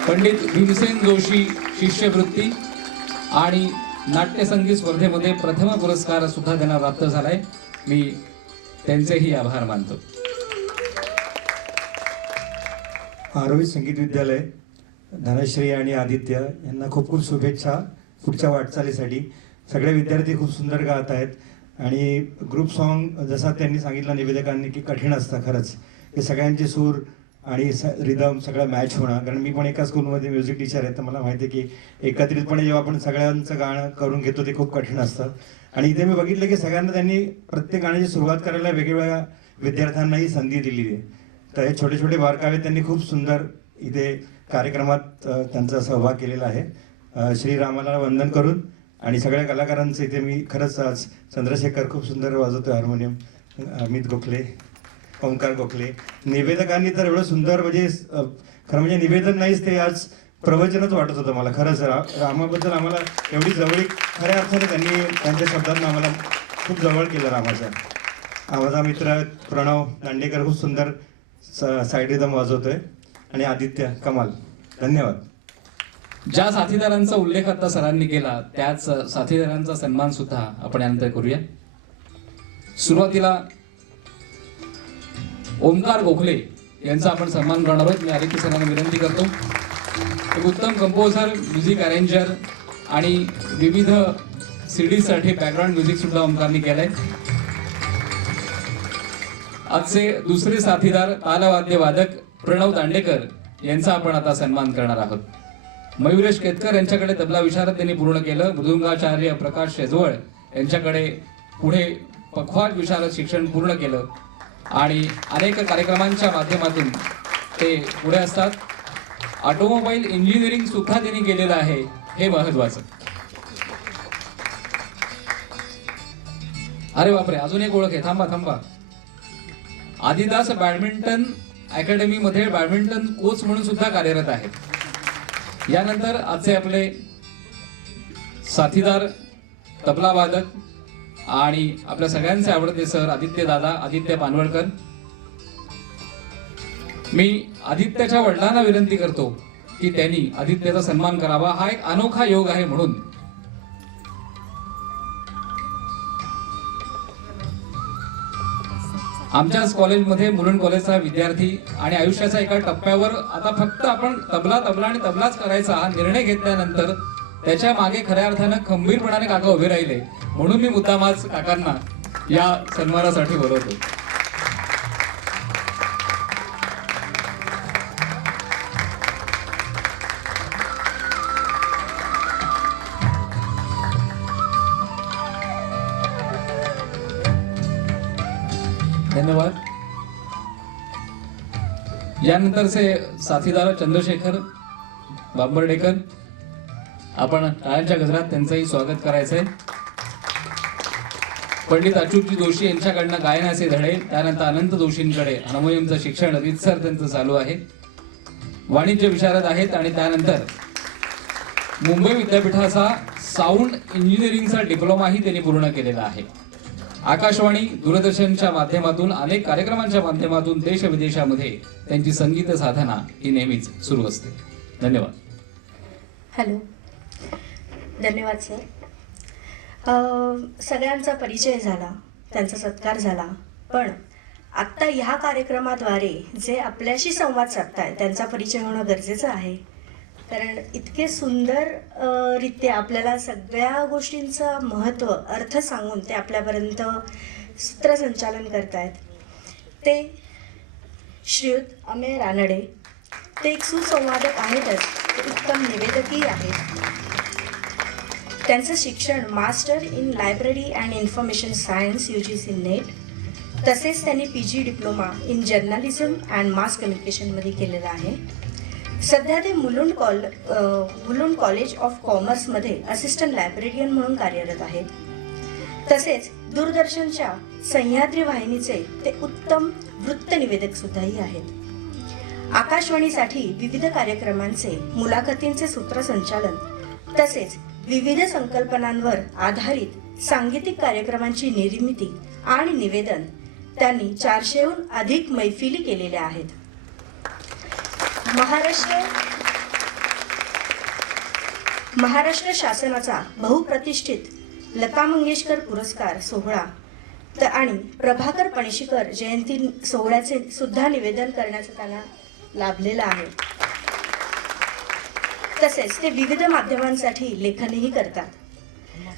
पंडित भीमसेन जोशी शिष्यवृत्ती आणि नाट्यसंगीत स्पर्धेमध्ये प्रथम पुरस्कार सुद्धा त्यांना प्राप्त झालाय. मी त्यांचेही आभार मानतो. आरोही संगीत विद्यालय, धनश्री आणि आदित्य यांना खूप खूप शुभेच्छा पुढच्या वाटचालीसाठी. सगळे विद्यार्थी खूप सुंदर गात आहेत आणि ग्रुप सॉन्ग जसा त्यांनी सांगितलं निवेदकांनी की कठीण असतं खरंच. हे सगळ्यांचे सूर आणि रिदम सगळं मॅच होणं, कारण मी पण एका स्कूलमध्ये म्युझिक टीचर आहे तर मला माहिती आहे की एकत्रितपणे जेव्हा आपण सगळ्यांचं गाणं करून घेतो ते खूप कठीण असतं. आणि इथे मी बघितलं की सगळ्यांना त्यांनी प्रत्येक गाण्याची सुरुवात करायला वेगवेगळ्या विद्यार्थ्यांनाही संधी दिलेली आहे. तर हे छोटे छोटे बारकावे त्यांनी खूप सुंदर इथे कार्यक्रमात त्यांचा सहभाग केलेला आहे. श्रीरामाला वंदन करून आणि सगळ्या कलाकारांचं इथे मी खरंच आज चंद्रशेखर खूप सुंदर वाजवतो हार्मोनियम, अमित गोखले, ओंकार गोखले, निवेदकांनी तर एवढं सुंदर म्हणजे खरं म्हणजे निवेदन नाहीच ते आज प्रवचनच वाटत होतं मला खरंच. रामाबद्दल आम्हाला एवढी जवळीक खऱ्या अर्थाने त्यांनी त्यांच्या शब्दांना आम्हाला खूप जवळ केलं रामाच्या. माझा मित्र प्रणव दांडेकर खूप सुंदर साईड रिदम वाजवतोय आणि आदित्य कमाल. धन्यवाद. ज्या साथीदारांचा उल्लेख आता सरांनी केला त्याच साथीदारांचा सन्मान सुद्धा आपण यानंतर करूया. सुरुवातीला ओंकार गोखले यांचा आपण सन्मान करणार आहोत. मी आदित्य सरांना विनंती करतो. एक उत्तम कंपोजर, म्युझिक अरेंजर आणि विविध सीडीसाठी बॅकग्राऊंड म्युझिक सुद्धा ओंकारनी केलंय. आजचे दुसरे साथीदार तालवाद्य वादक प्रणव दांडेकर यांचा आपण आता सन्मान करणार आहोत. मयुरेश केतकर यांच्याकडे तबला विशारद त्यांनी पूर्ण केलं. मृदुंगाचार्य प्रकाश शेजवळ यांच्याकडे पुढे पखवाज विशारद शिक्षण पूर्ण केलं आणि अनेक कार्यक्रमांच्या माध्यमातून ते पुढे असतात. ऑटोमोबाईल इंजिनिअरिंग सुद्धा त्यांनी केलेलं आहे, हे महत्वाचं. अरे बापरे, अजून एक ओळख आहे. थांबा. आदिदास बॅडमिंटन अकॅडमी मध्ये बॅडमिंटन कोच म्हणून सुद्धा कार्यरत आहेत. यानंतर आजचे आपले साथीदार तबला वादक आणि आपल्या सगळ्यांचे आवडते सर आदित्य पानवळकर. मी आदित्याच्या वडिलांना विनंती करतो की त्यांनी आदित्याचा सन्मान करावा. हा एक अनोखा योग आहे म्हणून. आमच्याच कॉलेजमध्ये मुलुंड कॉलेजचा विद्यार्थी आणि आयुष्याच्या एका टप्प्यावर आता फक्त आपण तबला आणि तबलाच करायचा हा निर्णय घेतल्यानंतर त्याच्या मागे खऱ्या अर्थानं खंबीरपणाने काका उभे राहिले. म्हणून मी मुद्दाम आज काकांना या सन्मानासाठी बोलवतो. धन्यवाद. यानंतरचे साथीदार चंद्रशेखर बांबर्डेकर, आपण टाळ्यांच्या गजरात त्यांचंही स्वागत करायचंय. पंडित अच्युतजी जोशी यांच्याकडनं गायनाचे धडे, त्यानंतर अनंत जोशींकडे हार्मोनियमचं शिक्षण रीतसर त्यांचं चालू आहे. वाणिज्य विशारद आहेत आणि त्यानंतर मुंबई विद्यापीठाचा साऊंड इंजिनिअरिंगचा डिप्लोमाही त्यांनी पूर्ण केलेला आहे. आकाशवाणी दूरदर्शनच्या माध्यमातून अनेक कार्यक्रमांच्या माध्यमातून देश विदेशामध्ये त्यांची संगीत साधना ही नेहमीच सुरू असते. धन्यवाद. हॅलो, धन्यवाद सर. सगळ्यांचा परिचय झाला, त्यांचा सत्कार झाला, पण आत्ता ह्या कार्यक्रमाद्वारे जे आपल्याशी संवाद साधताय त्यांचा परिचय होणं गरजेचं आहे. कारण इतके सुंदर रित्या आपल्याला सगळ्या गोष्टींचं महत्त्व, अर्थ सांगून ते आपल्यापर्यंत सूत्रसंचालन करतायत ते श्रीयुत अमेय रानडे. ते एक सुसंवादक आहेतच, ते उत्तम निवेदकही आहेत. त्यांचं शिक्षण master in library and information science UGC net, तसेच त्यांनी PG diploma in journalism and mass कम्युनिकेशनमध्ये केलेलं आहे. सध्या ते मुलुंड कॉलेज ऑफ कॉमर्समध्ये असिस्टंट लायब्रेरियन म्हणून कार्यरत आहेत. तसेच दूरदर्शनच्या सह्याद्री वाहिनीचे ते उत्तम वृत्तनिवेदक सुद्धाही आहेत. आकाशवाणीसाठी विविध कार्यक्रमांचे, मुलाखतींचे सूत्रसंचालन तसेच विविध संकल्पनांवर आधारित सांगीतिक कार्यक्रमांची निर्मिती आणि निवेदन त्यांनी 400हून अधिक मैफिली केलेल्या आहेत. महाराष्ट्र शासनाचा बहुप्रतिष्ठित लता मंगेशकर पुरस्कार सोहळा आणि प्रभाकर पणशीकर जयंती सोहळ्याचे सुद्धा निवेदन करण्याचं त्यांना लाभलेलं आहे. तसेच ते विविध माध्यमांसाठी लेखनही करतात.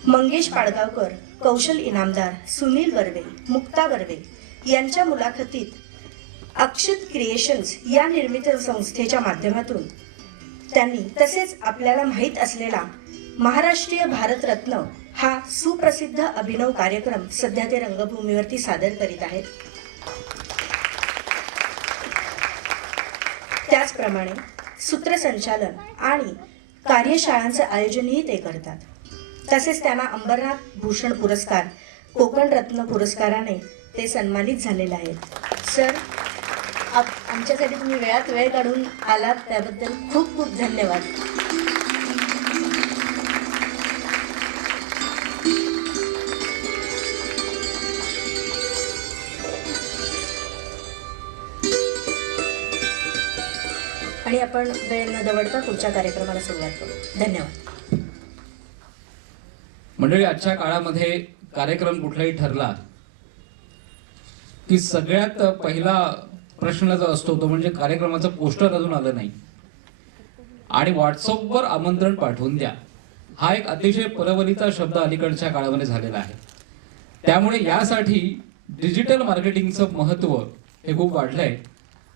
मंगेश पाडगावकर, कौशल इनामदार, सुनील बर्वे, मुक्ता बर्वे यांच्या मुलाखतीत अक्षत क्रिएशन्स या निर्मिती संस्थेच्या माध्यमातून त्यांनी, तसेच आपल्याला माहीत असलेला महाराष्ट्रीय भारतरत्न हा सुप्रसिद्ध अभिनव कार्यक्रम सध्या ते रंगभूमीवरती सादर करीत आहेत. त्याचप्रमाणे सूत्रसंचालन आणि कार्यशाळांचं आयोजनही ते करतात. तसेच त्यांना अंबरनाथ भूषण पुरस्कार, कोकण रत्न पुरस्काराने ते सन्मानित झालेले आहेत. सर, आमच्यासाठी तुम्ही वेळात वेळ काढून आलात त्याबद्दल खूप खूप धन्यवाद. आणि आपण वेळ न दवडता पुढच्या कार्यक्रमाला सुरुवात करू. धन्यवाद. मंडळी, आजच्या काळामध्ये कार्यक्रम कुठलाही ठरला की सगळ्यात पहिला प्रश्न जो असतो तो म्हणजे कार्यक्रमाचं पोस्टर अजून आलं नाही आणि व्हॉट्सअपवर आमंत्रण पाठवून द्या. हा एक अतिशय परवलीचा शब्द अलीकडच्या काळामध्ये झालेला आहे. त्यामुळे यासाठी डिजिटल मार्केटिंगचं महत्त्व हे खूप वाढलंय.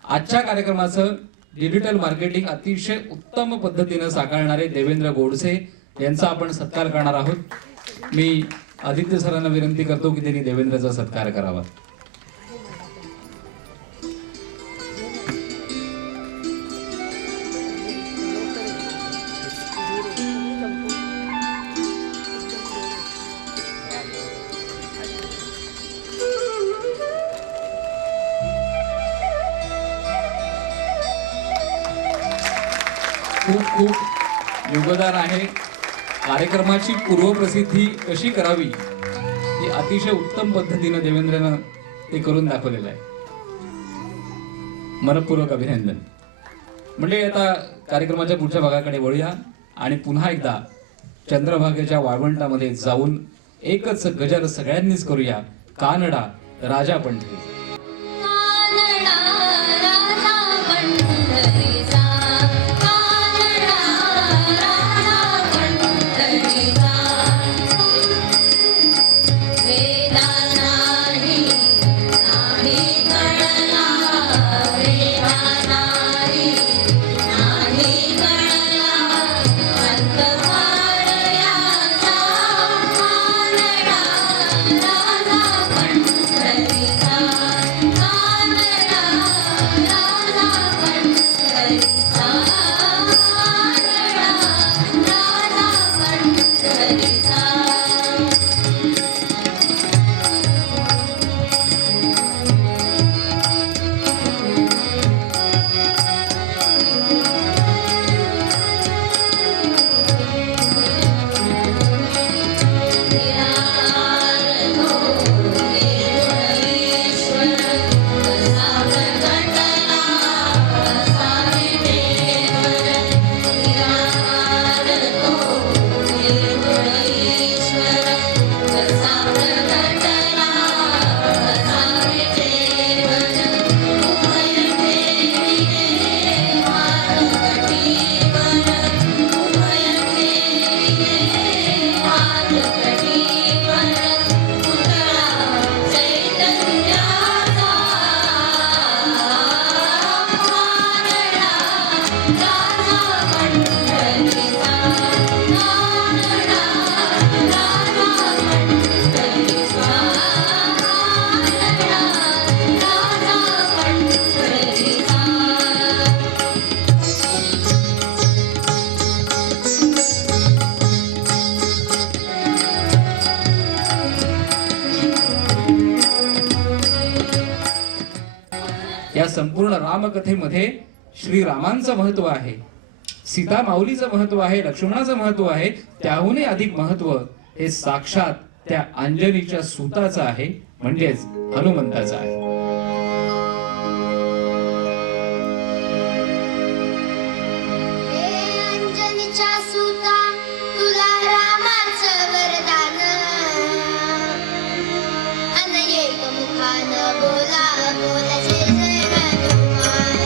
आजच्या कार्यक्रमाचं डिजिटल मार्केटिंग अतिशय उत्तम पद्धतीनं साकारणारे देवेंद्र गोडसे यांचा आपण सत्कार करणार आहोत. मी आदित्य सरांना विनंती करतो की त्यांनी देवेंद्रचा सत्कार करावा. खूप खूप योगदान आहे. कार्यक्रमाची पूर्वप्रसिद्धी कशी करावी ही अतिशय उत्तम पद्धतीनं देवेंद्रनं ते करून दाखवलेलं आहे. मनपूर्वक अभिनंदन. म्हणजे आता कार्यक्रमाच्या पुढच्या भागाकडे वळूया आणि पुन्हा एकदा चंद्रभागेच्या वाळवंटामध्ये जाऊन एकच गजर सगळ्यांनीच करूया. कानडा राजा पंढरी. कानडा राजा पंढरीचा, कानडा राजा पंढरीचा, वेदांना या संपूर्ण रामकथेमध्ये श्रीरामांचं महत्व आहे, सीता माऊलीचं महत्व आहे, लक्ष्मणाचं महत्व आहे. त्याहूनही अधिक महत्व हे साक्षात त्या अंजनीच्या सुताचं आहे, म्हणजेच हनुमंताचं आहे. हे अंजनीच्या सुता तुला रामाचं वरदान अन एक मुखानं बोला बोला जय जय हनुमान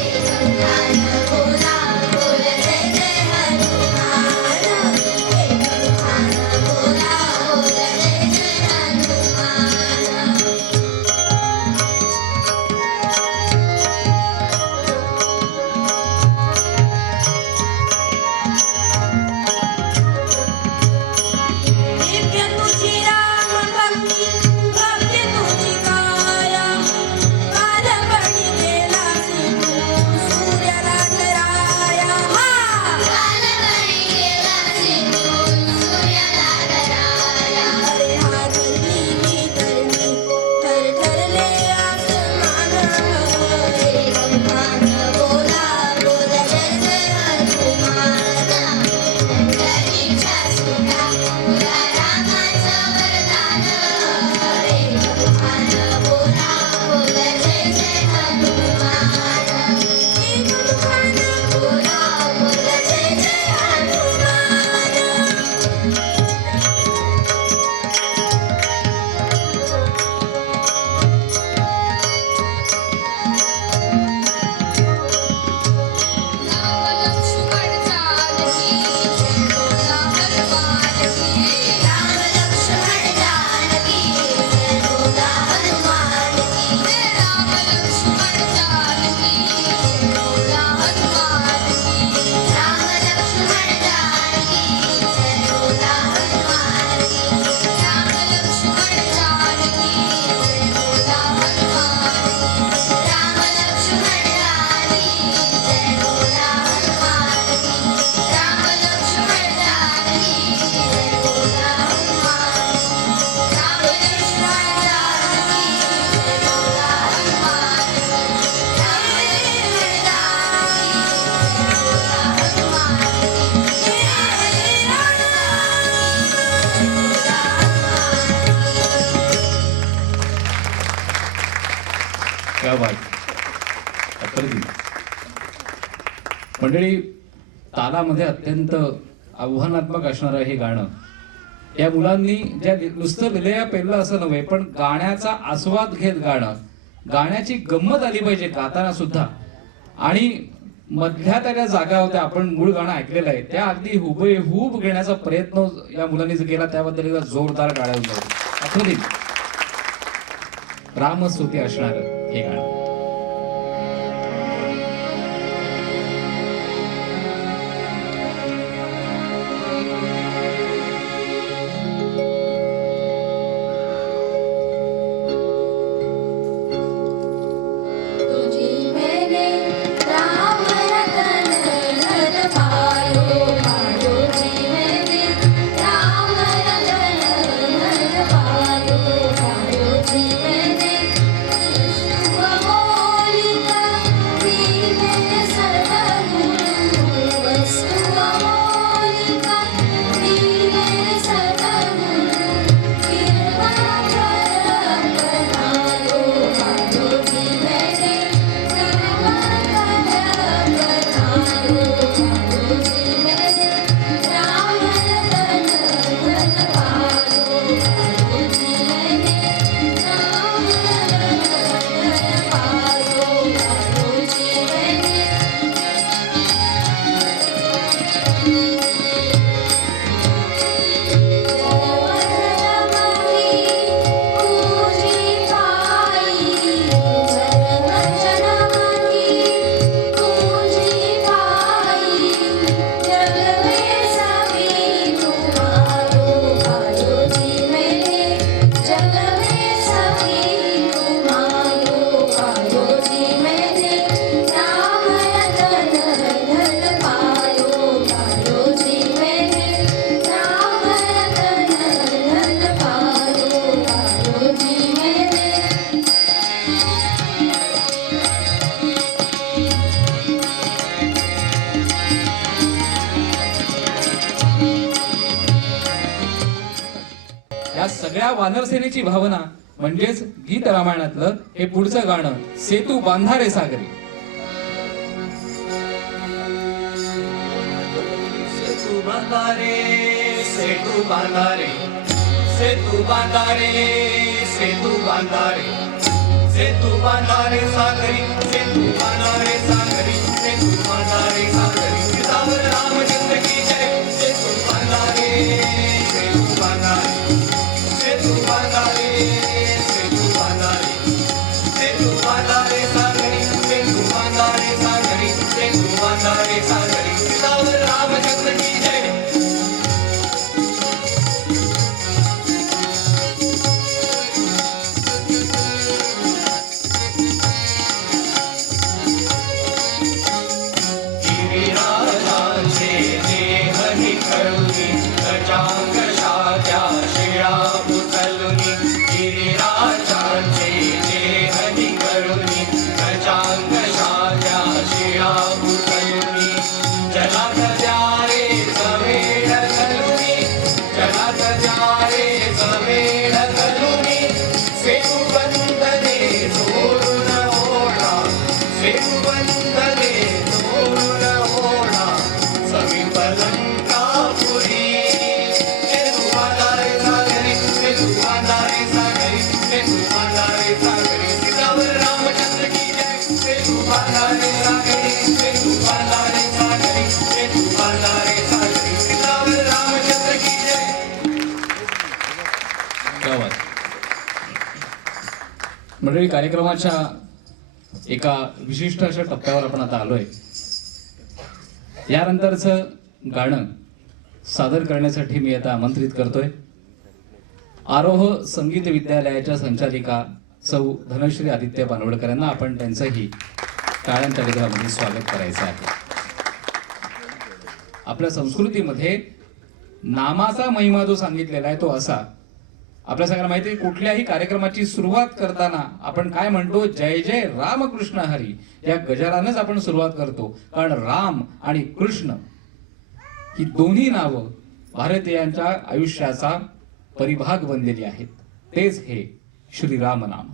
एक मुखानं बोला बोला जय जय हनुमान एक मुखानं बोला बोला जय जय हनुमान. दिव्य तुझी राम भक्ती भक्ती तुझी काया कालपणी गेला सिंधू सूर्याला धराया कालवडी गेला सिंधून सूर्याला धराया. अरे हा धरणी ही धरणी थरथरले आसमान एक मुखानं बोला बोला जय जय हनुमान अंजनीच्या सुता तुला रामाचं वरदान एक मुखानं बोला बोला जय जय हनुमान एक मुखानं बोला बोला जय जय हनुमान. राम लक्ष्मण जानकी जय बोला हनुमान की. राम लक्ष्मण जानकी जय बोला हनुमान की. राम लक्ष्मण जानकी जय बोला हनुमान की. राम लक्ष्मण जानकी जय बोला हनुमान की. राम लक्ष्मण जानकी जय बोला हनुमान की. राम लक्ष्मण जानकी जय बोला हनुमान की. राम लक्ष्मण जानकी जय बोला हनुमान की. राम लक्ष्मण जानकी जय बोला हनुमान की. राम लक्ष्मण क्या बात, अप्रतिम. मंडळी, तालामध्ये अत्यंत आव्हानात्मक असणारं हे गाणं या मुलांनी ज्या नुसतं लिलया पेरलं असं नव्हे, पण गाण्याचा आस्वाद घेत गाणं, गाण्याची गंमत आली पाहिजे गाताना सुद्धा. आणि मधल्या त्या ज्या जागा होत्या, आपण मूळ गाणं ऐकलेलं आहे, त्या अगदी हुबेहूब घेण्याचा प्रयत्न या मुलांनी जो केला त्याबद्दल एकदा जोरदार टाळ्या वाजवा. अप्रतिम. रामस्तुती असणार हे गाणं. तुझी मैंने राम रतन धन पायो पायो जी मैंने राम रतन धन पायो पायो जी मैंने शुभ त्या वानरसेनेची भावना म्हणजेच गीत रामायणातलं हे पुढचं गाणं सेतू बांधारे सागरी. सेतू बांधारे सेतू बांधारे सेतू बांधारे सेतू बांधारे सेतू बांधारे सागरी सेतू बांधारे सागरी सेतू बांधारे सागरी सीतावर रामचंद्र की जय. सेतू बांधारे सेतू बांधारे सेतू बांधारे सेतू बांधारे सेतू बांधारे सागरी सेतू बांधारे सागरी सेतू बांधारे सागरी सीतावर रामचंद्र की जय. गिरिराजांचे देह निखळुनी गजांगशाच्या शिळा उचलुनी. गिरिराजांचे देह निखळुनी गजांगशाच्या शिळा उचलुनी. जलात द्यारे सवेळ घालुनी जलात द्यारे सवेळ घालुनी. सेतू बंधने जोडून ओढा सेतू बंधने जोडून ओढा समीप लंकापुरी. सेतू बांधारे सागरी सेतू बांधारे सागरी सेतू बांधारे सागरी सीतावर रामचंद्र की जय. सेतू बांधारे सागरी सेतू बांधारे सागरी सेतू बांधारे सागरी सीतावर रामचंद्र की जय. गावात मंडळी, कार्यक्रमाच्या एका विशिष्ट अशा टप्प्यावर आपण आता आलोय. यानंतरचं गाणं सादर करण्यासाठी मी आता आमंत्रित करतोय आरोह संगीत विद्यालयाच्या संचालिका सौ धनश्री आदित्य बानवडकर यांना. आपण त्यांचंही टाळ्यांच्या गजरामध्ये स्वागत करायचं आहे. आपल्या संस्कृतीमध्ये नामाचा महिमा जो सांगितलेला आहे तो असा, आपल्या सगळ्यांना माहिती आहे, कुठल्याही कार्यक्रमाची सुरुवात करताना आपण काय म्हणतो, जय जय रामकृष्ण हरी या गजरानंच आपण सुरुवात करतो. कारण राम आणि कृष्ण ही दोन्ही नावं भारतीयांच्या आयुष्याचा परिभाग बनलेली आहेत. तेच हे श्रीराम नाम.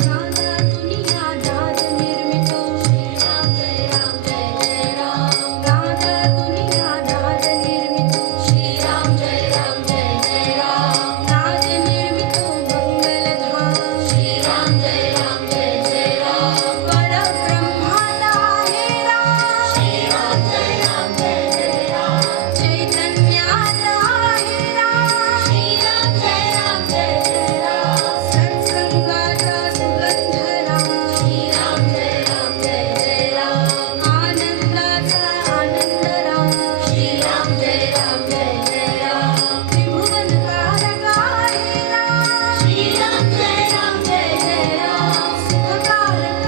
गाजा दुनिया जात निर्मितो श्रीराम जय राम जय जय राम. गाजा दुनिया जात निर्मितो श्रीराम जय राम जय जय राम. राज निर्मितो मंगलधाम श्रीराम जय राम जय जय राम. परब्रह्माला हे राम श्रीराम जय राम जय जय राम. चैतन्याला हे राम श्रीराम जय राम जय जय राम. सत्संगाचा सुगंध राम श्रीराम जय राम जय जय राम. आनंदाचा आनंद राम श्रीराम जय राम जय जय राम. त्रिभुवन कारका हे राम श्रीराम जय राम जय जय राम. सुखकारक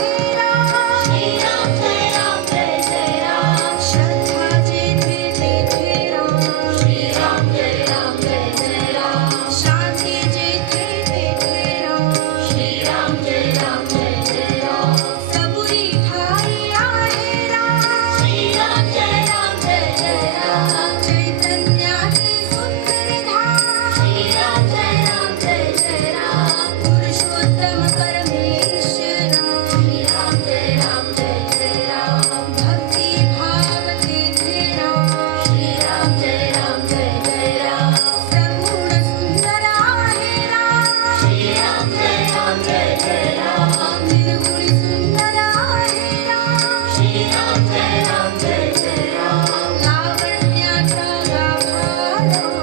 हे राम श्रीराम जय राम जय जय राम. श्रद्धा जेथे तेथे राम श्रीराम जय राम जय जय राम. शांती जेथे तेथे राम श्रीराम जय राम जय जय राम. सबुरी ठाई आहे राम श्रीराम जय राम जय जय राम. चैतन्याची सुंदर धाम श्रीराम जय राम जय जय राम. पुरुषोत्तम परमेश्वर श्रीराम जय राम जय जय राम. भक्ती भाव तेथे राम श्रीराम जय राम जय जय राम. सगुण सुंदर आहे राम श्रीराम जय राम जय जय राम. निर्गुणी सुंदर आहे राम श्रीराम जय राम जय जय राम. लावण्याचा गाभा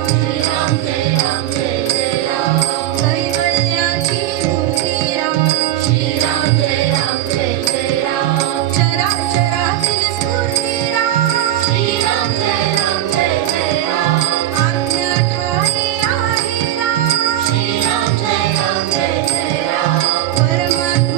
श्रीराम जय राम जय जय राम. कैवल्याची मूर्ती राम श्रीराम जय राम जय जय राम. चराचरातील स्फूर्ती राम श्रीराम जय राम जय जय राम. आज्ञा ठाई आहे राम श्रीराम जय राम जय जय राम. परमात्मा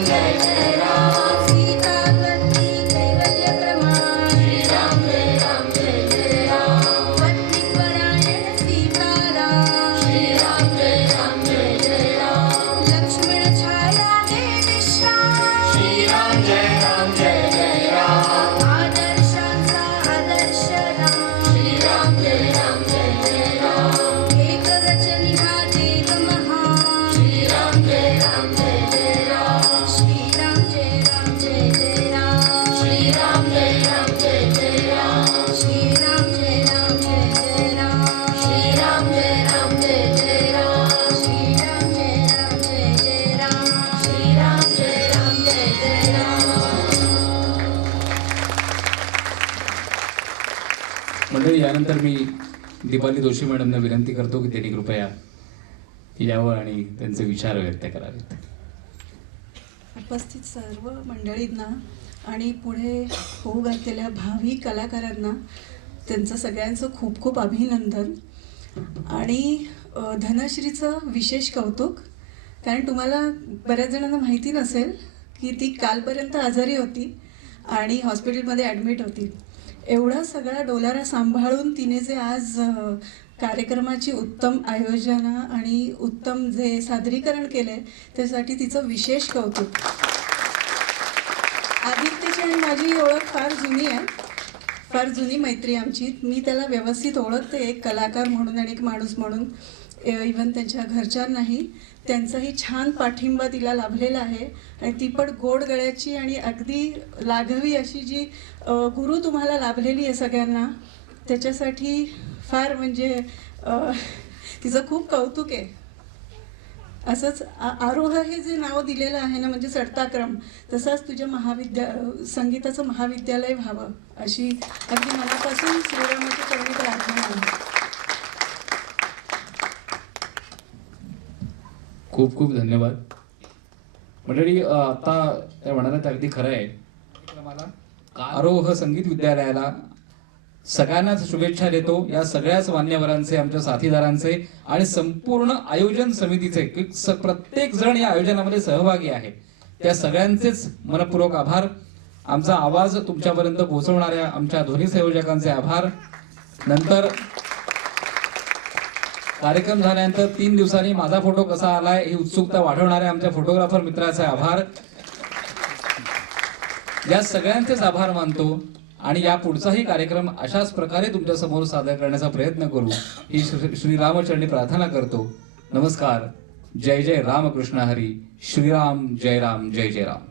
राम जय जय राम सीता पत्नी कैवल्य प्रमाण श्रीराम जय राम जय जय राम पत्नी परायण सीताराम श्रीराम जय राम जय जय राम लक्ष्मण छाया दे विश्राम श्रीराम जय राम जय जय राम आदर्शांचा आदर्श राम श्रीराम जय राम जय जय राम एकवचनी हा देव महान श्रीराम जय राम जय जय राम श्रीराम जय राम जय जय राम श्रीराम जय राम जय जय राम श्रीराम जय राम जय जय राम श्रीराम जय राम जय जय राम श्रीराम जय राम जय जय राम श्रीराम जय राम जय जय राम मंडळी, यानंतर मी दीपाली जोशी मॅडमना विनंती करतो की त्यांनी कृपया यावं आणि त्यांचे विचार व्यक्त करावेत. उपस्थित सर्व मंडळींना आणि पुढे होऊ घातलेल्या भावी कलाकारांना त्यांचं सगळ्यांचं खूप खूप अभिनंदन. आणि धनश्रीचं विशेष कौतुक, कारण तुम्हाला बऱ्याच जणांना माहिती नसेल की ती कालपर्यंत आजारी होती आणि हॉस्पिटलमध्ये ॲडमिट होती. एवढा सगळा डोलारा सांभाळून तिने जे आज कार्यक्रमाची उत्तम आयोजन आणि उत्तम जे सादरीकरण केले त्यासाठी तिचं विशेष कौतुक. आदित्यची आणि माझी ओळख फार जुनी आहे, फार जुनी मैत्री आमची. मी त्याला व्यवस्थित ओळखते, एक कलाकार म्हणून आणि एक माणूस म्हणून. इवन त्यांच्या घरच्यांनाही त्यांचाही छान पाठिंबा तिला लाभलेला आहे. आणि ती पण गोड गळ्याची आणि अगदी लाघवी अशी जी गुरु तुम्हाला लाभलेली आहे सगळ्यांना, त्याच्यासाठी फार म्हणजे तिचं खूप कौतुक आहे. असंच आरोह हे जे नाव दिलेलं आहे ना, म्हणजे चढता क्रम, तसाच तुझ्या संगीताचं महाविद्यालय व्हावं अशी अगदी मनापासून श्रीरामाची चरणी प्रार्थना आहे. खूप खूप धन्यवाद. मंडळी, आता त्या म्हणाला ते अगदी खरं आहे. आरोह संगीत विद्यालयाला सगळ्यांनाच शुभेच्छा देतो. या सगळ्याच मान्यवरांचे, आमच्या साथीदारांचे आणि संपूर्ण आयोजन समितीचे, प्रत्येक जण या आयोजनामध्ये सहभागी आहे, त्या सगळ्यांचेच मनपूर्वक आभार. आमचा आवाज तुमच्यापर्यंत पोहोचवणाऱ्या आमच्या ध्वनी संयोजकांचे आभार. नंतर कार्यक्रम झाल्यानंतर 3 दिवसांनी माझा फोटो कसा आलाय ही उत्सुकता वाढवणाऱ्या आमच्या फोटोग्राफर मित्राचे आभार. या सगळ्यांचेच आभार मानतो आणि या पुढचाही कार्यक्रम अशाच प्रकारे तुमच्या समोर सादर करण्याचा प्रयत्न करू ही श्रीरामचरणी प्रार्थना करतो. नमस्कार. जय जय रामकृष्ण हरी. श्रीराम जय राम जय जय राम.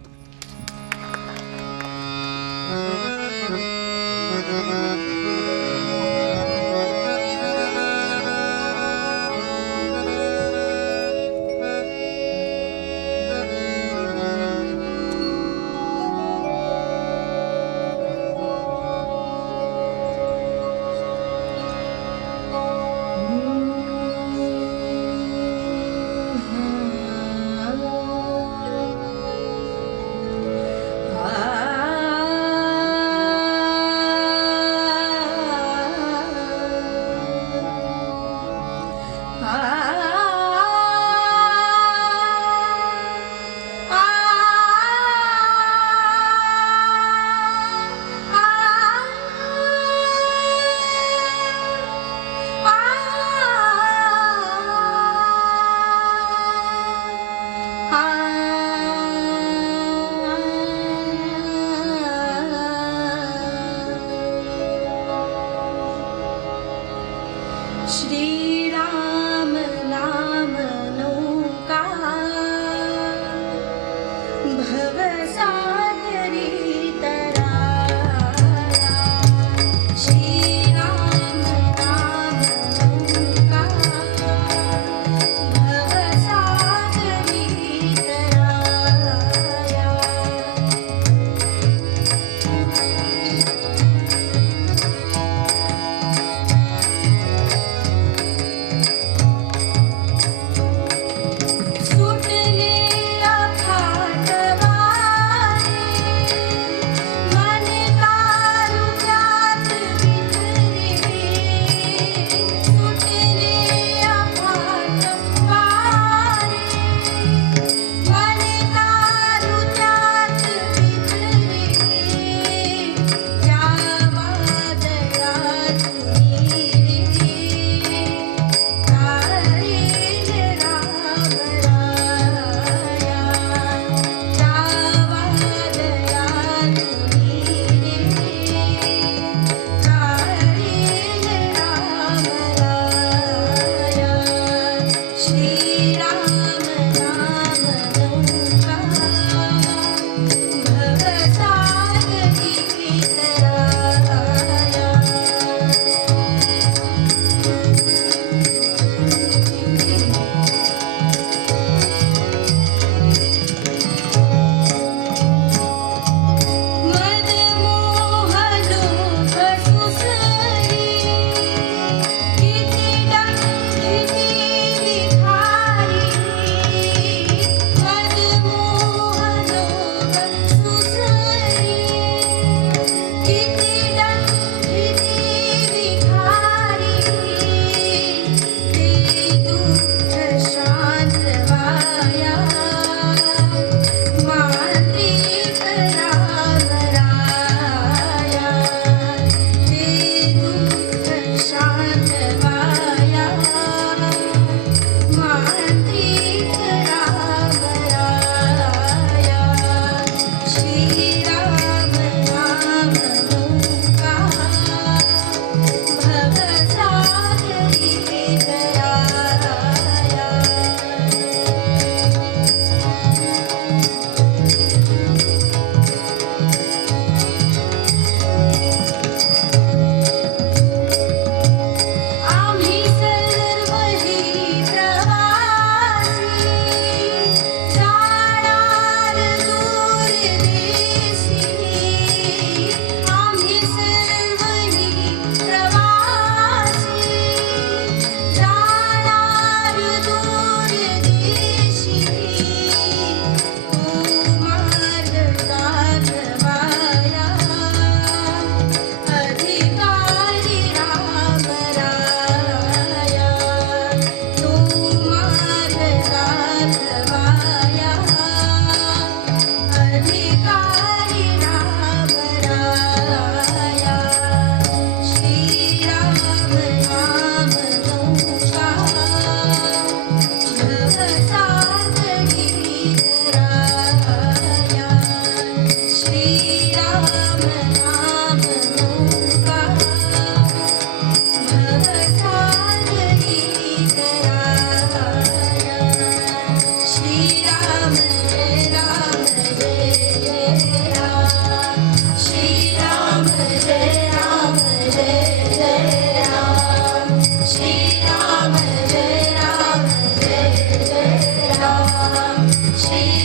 श्री